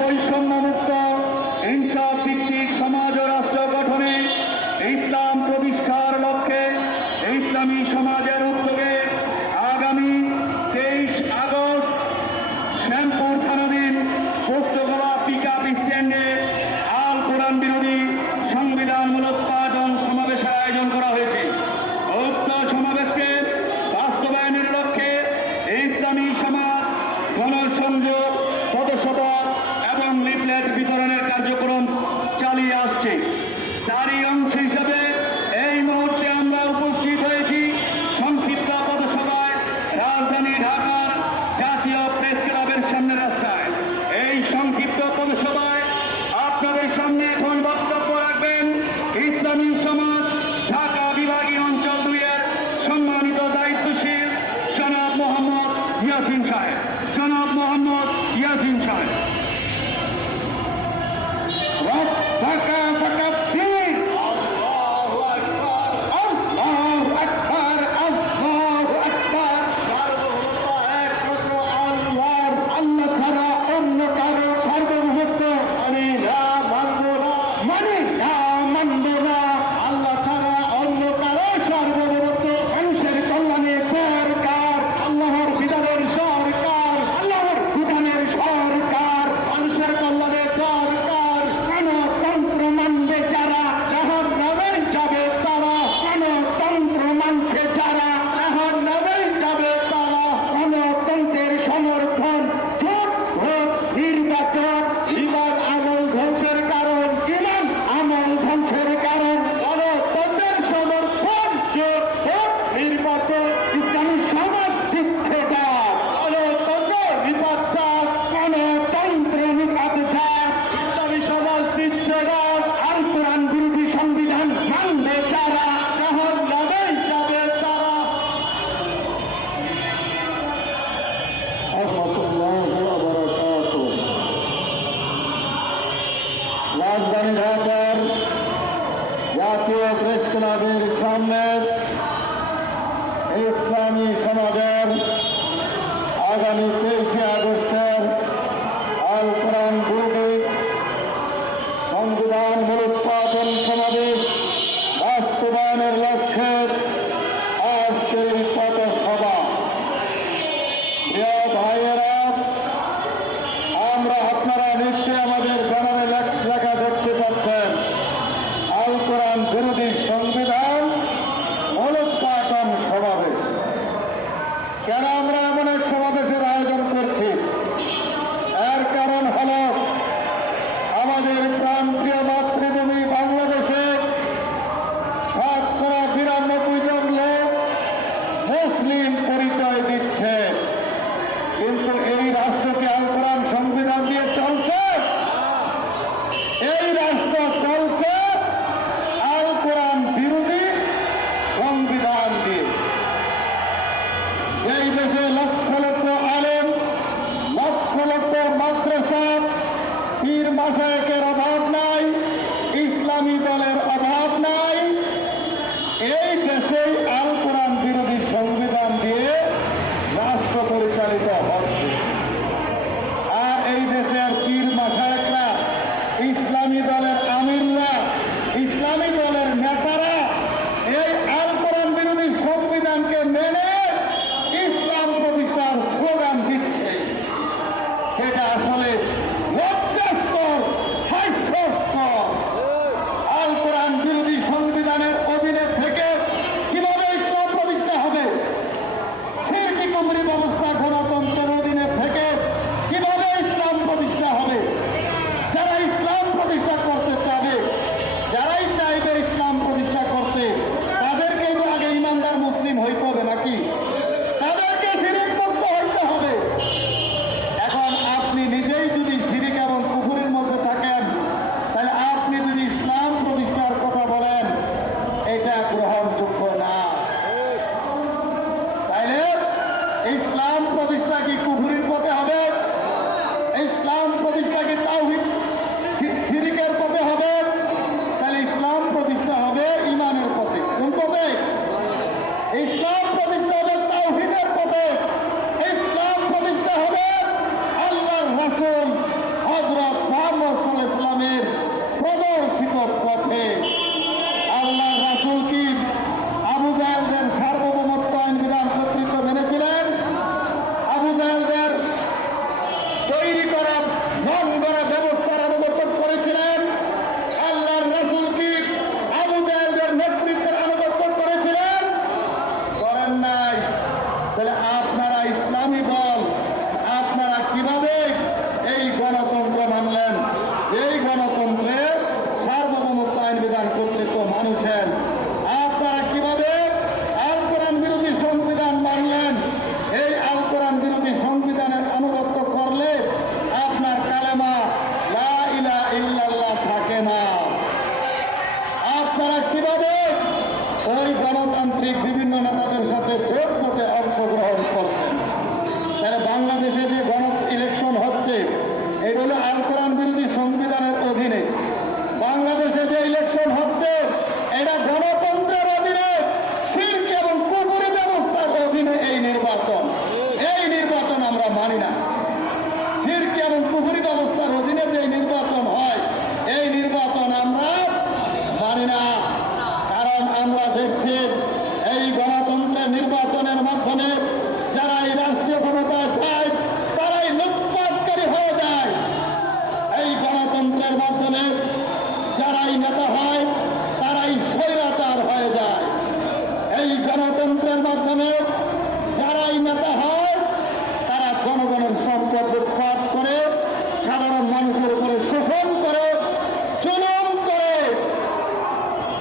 বৈষম্য মুক্ত హరి రామందురా इस्लामी समाज आगामी तेईस अगस्ट अल कुरान ग्रुप মুসলিম পরিচয় দিচ্ছে। কিন্তু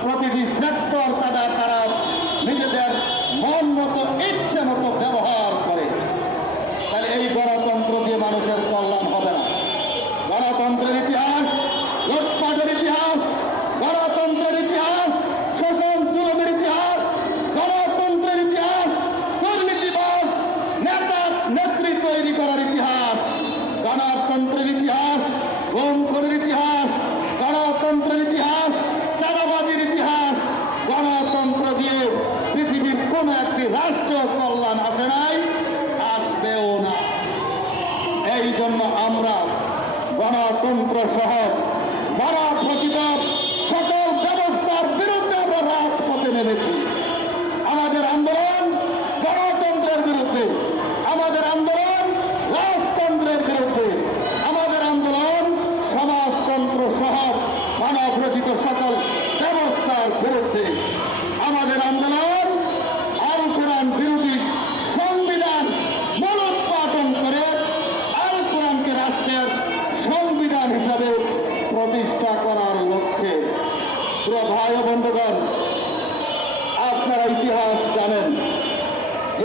প্রতিটি সেক্টর তারা তারা নিজেদের মন মতো ইচ্ছে মতো কোন একটি রাষ্ট্র কল্যাণ আসে নাই আসবেও না। এই জন্য আমরা গণতন্ত্র সহ গণ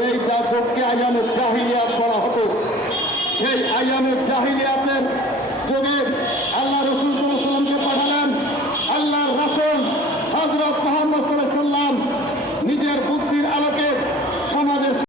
সেই দাসকে আয়ামের চাহিদা বলা হতো সেই আয়ামের চাহিদা আপনার যুগের